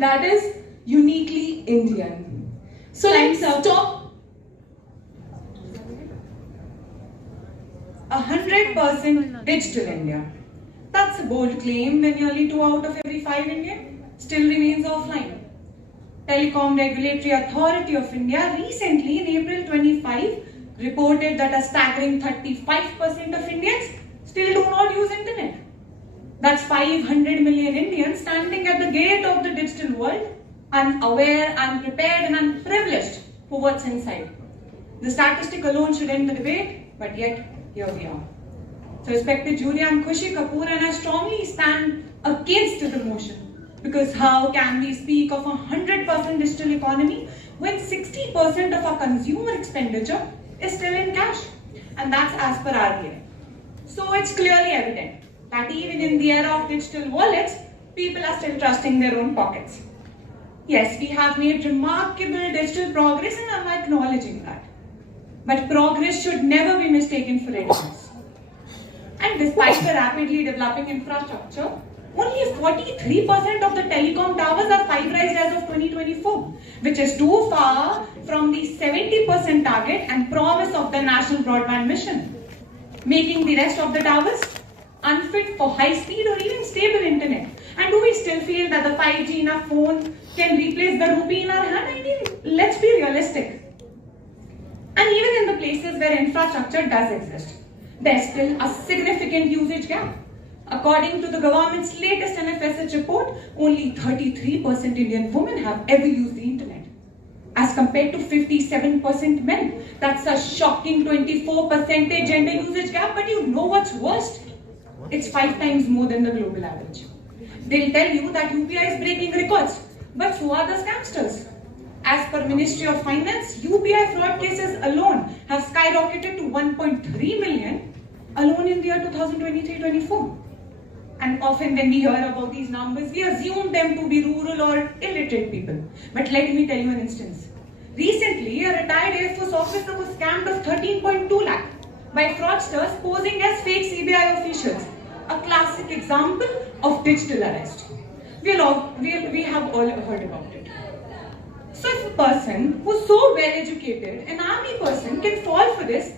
and that is uniquely Indian. So let's stop. 100% digital India. That's a bold claim when nearly 2 out of every 5 Indian still remains offline. Telecom Regulatory Authority of India recently in April 25 reported that a staggering 35% of Indians still do not use internet. That's 500 million Indians standing at the gate of the digital world, unaware, unprepared and unprivileged for what's inside. The statistic alone should end the debate, but yet here we are. So respected jury, I'm Khushi Kapoor and I strongly stand against the motion. Because how can we speak of a 100% digital economy when 60% of our consumer expenditure is still in cash? And that's as per RBI. So it's clearly evident that even in the era of digital wallets, people are still trusting their own pockets. Yes, we have made remarkable digital progress and I'm acknowledging that. But progress should never be mistaken for readiness. And despite the rapidly developing infrastructure, only 43% of the telecom towers are fiberized as of 2024, which is too far from the 70% target and promise of the National Broadband Mission, making the rest of the towers unfit for high-speed or even stable internet. And do we still feel that the 5G in our phone can replace the rupee in our hand? I mean, let's be realistic. And even in the places where infrastructure does exist, there's still a significant usage gap. According to the government's latest NFSH report, only 33% Indian women have ever used the internet, as compared to 57% men. That's a shocking 24% gender usage gap, but you know what's worst? It's 5 times more than the global average. They'll tell you that UPI is breaking records, but so are the scamsters. As per Ministry of Finance, UPI fraud cases alone have skyrocketed to 1.3 million alone in the year 2023-24. And often when we hear about these numbers, we assume them to be rural or illiterate people. But let me tell you an instance. Recently, a retired Air Force officer was scammed of 13.2 lakh by fraudsters posing as fake CBI officials. A classic example of digital arrest. We have all heard about it. So if a person who's so well educated, an army person, can fall for this,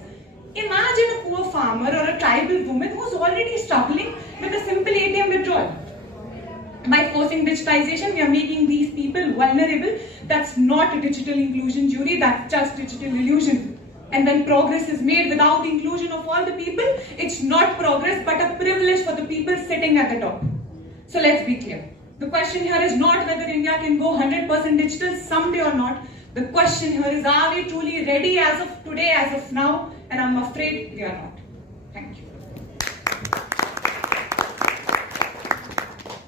imagine a poor farmer or a tribal woman who's already struggling with a simple ATM withdrawal. By forcing digitization, we are making these people vulnerable. That's not a digital inclusion, jury, that's just digital illusion. And when progress is made without the inclusion of all the people, it's not progress but a privilege for the people sitting at the top. So let's be clear. The question here is not whether India can go 100% digital someday or not. The question here is, are we truly ready as of today, as of now? And I'm afraid we are not. Thank you.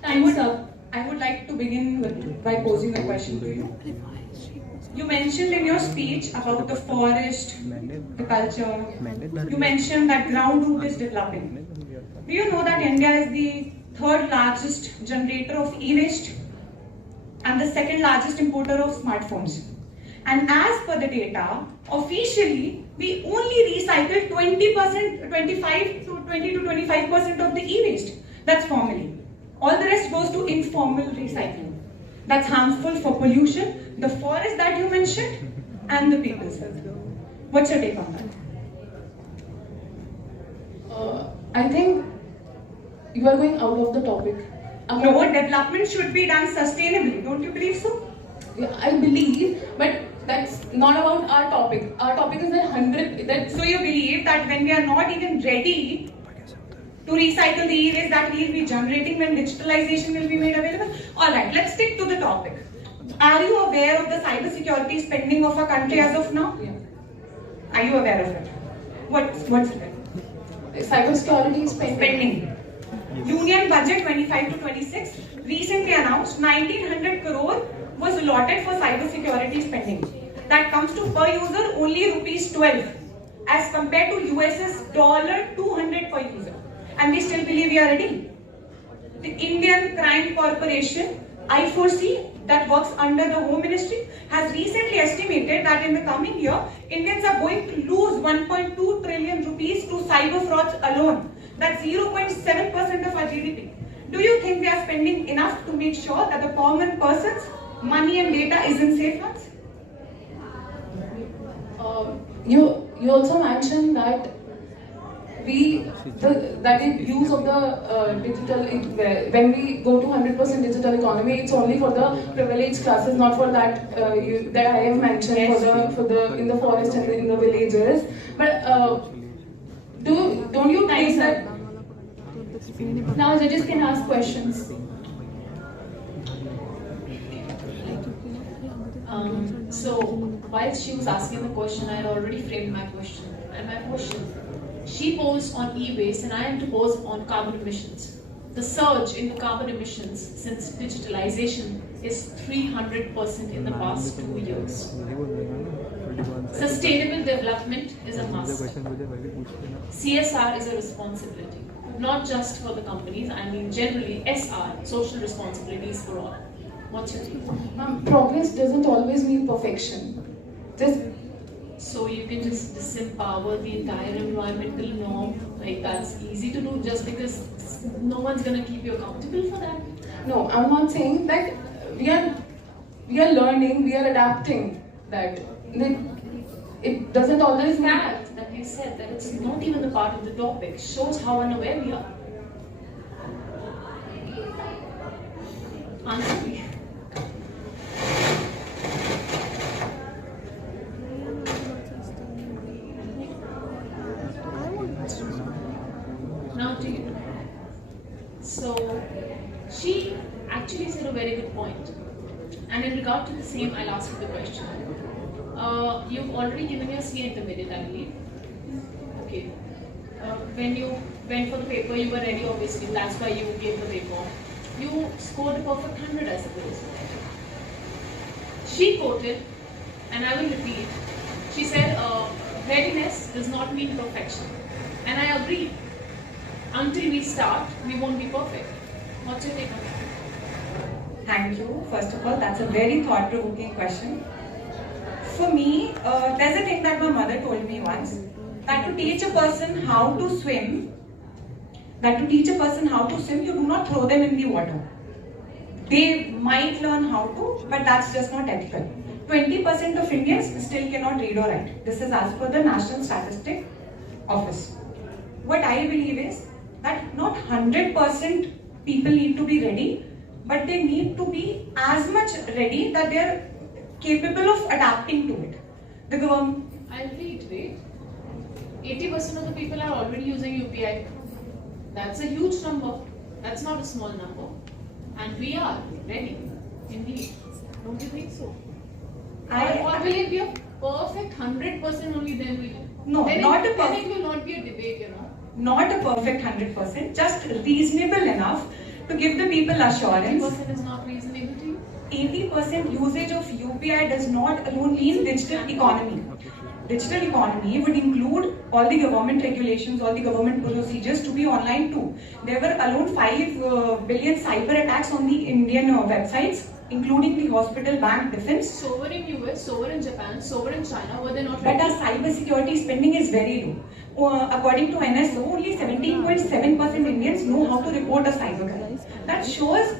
Time's up. I would like to begin by posing a question to you. You mentioned in your speech about the forest, the culture. You mentioned that ground root is developing. Do you know that India is the 3rd largest generator of e-waste and the 2nd largest importer of smartphones? And as per the data, officially, we only recycle 20 to 25% of the e-waste. That's formally. All the rest goes to informal recycling. That's harmful for pollution, the forest that you mentioned, and the people's health. What's your take on that? I think you are going out of the topic. No, development should be done sustainably. Don't you believe so? Yeah, I believe, but that's not about our topic. Our topic is 100. So you believe that when we are not even ready to recycle the e-waste that we will be generating, when digitalization will be made available? Alright, let's stick to the topic. Are you aware of the cybersecurity spending of our country as of now? Yeah. Are you aware of it? What's it? Cybersecurity spending. Union budget 25 to 26 recently announced 1900 crore was allotted for cybersecurity spending. That comes to per user only ₹12 as compared to US's $200 per user. And we still believe we are ready. The Indian Crime Corporation, I4C, that works under the Home Ministry, has recently estimated that in the coming year, Indians are going to lose 1.2 trillion rupees to cyber frauds alone. That's 0.7% of our GDP. Do you think they are spending enough to make sure that the common person's money and data is in safe hands? You also mentioned that that use of the digital, when we go to 100% digital economy, it's only for the privileged classes, not for that that I have mentioned, yes, for the in the forest and in the villages. But don't you think that now judges can ask questions? So while she was asking the question, I had already framed my question. And my question, she posed on e-waste and I am to pose on carbon emissions. The surge in the carbon emissions since digitalization is 300% in the past 2 years. Sustainable development is a must. CSR is a responsibility, not just for the companies, I mean generally SR, social responsibilities for all. What's your take? Progress doesn't always mean perfection. So you can just disempower the entire environmental norm, like that's easy to do just because no one's gonna keep you accountable for that. No, I'm not saying that we are learning, we are adapting that. It doesn't always mean that you said that it's not even a part of the topic shows how unaware we are. Answer me. Now to you. So she actually said a very good point. And in regard to the same, I'll ask you the question. You've already given your C intermediate, I believe. Okay. When you went for the paper, you were ready, obviously. That's why you gave the paper. You scored a perfect 100, I suppose. She quoted, and I will repeat. She said, readiness does not mean perfection. And I agree. Until we start, we won't be perfect. What's your take on that? Thank you. First of all, that's a very thought-provoking question. For me, there's a thing that my mother told me once, that to teach a person how to swim, you do not throw them in the water. They might learn how to, but that's just not ethical. 20% of Indians still cannot read or write. This is as per the National Statistic Office. What I believe is that not 100% people need to be ready, but they need to be as much ready that they are capable of adapting to it. The government. I'll reiterate. 80% of the people are already using UPI. That's a huge number. That's not a small number. And we are ready, indeed. Don't you think so? Or will it be a perfect 100% only then will? No, not a perfect. Then it will not be a debate, you know. Not a perfect 100%, just reasonable enough to give the people assurance. 80% is not reasonable to you? 80% usage of UPI does not alone mean digital economy. Digital economy would include all the government regulations, all the government procedures to be online too. There were alone 5 billion cyber attacks on the Indian websites, including the hospital, bank, defense. So were in US, so were in Japan, so were in China, were they not ready? But our cybersecurity spending is very low. According to NSO, only 17.7% Indians know how to report a cybercrime. That shows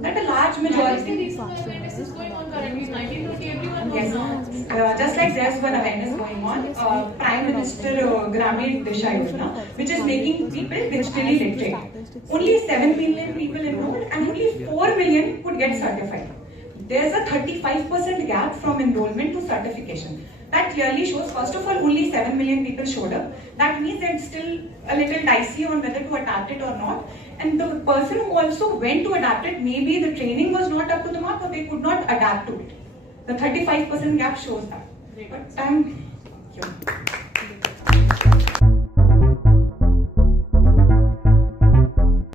that a large majority. That is the reason why awareness is going on currently. 1930, everyone knows now. Just like there's one awareness going on, Prime Minister Gramin Disha Yojana, which is making people digitally literate. Only 7 million people enrolled and only 4 million could get certified. There's a 35% gap from enrollment to certification. That clearly shows, first of all, only 7 million people showed up. That means it's still a little dicey on whether to adapt it or not. And the person who also went to adapt it, maybe the training was not up to the mark or they could not adapt to it. The 35% gap shows that. But thank you.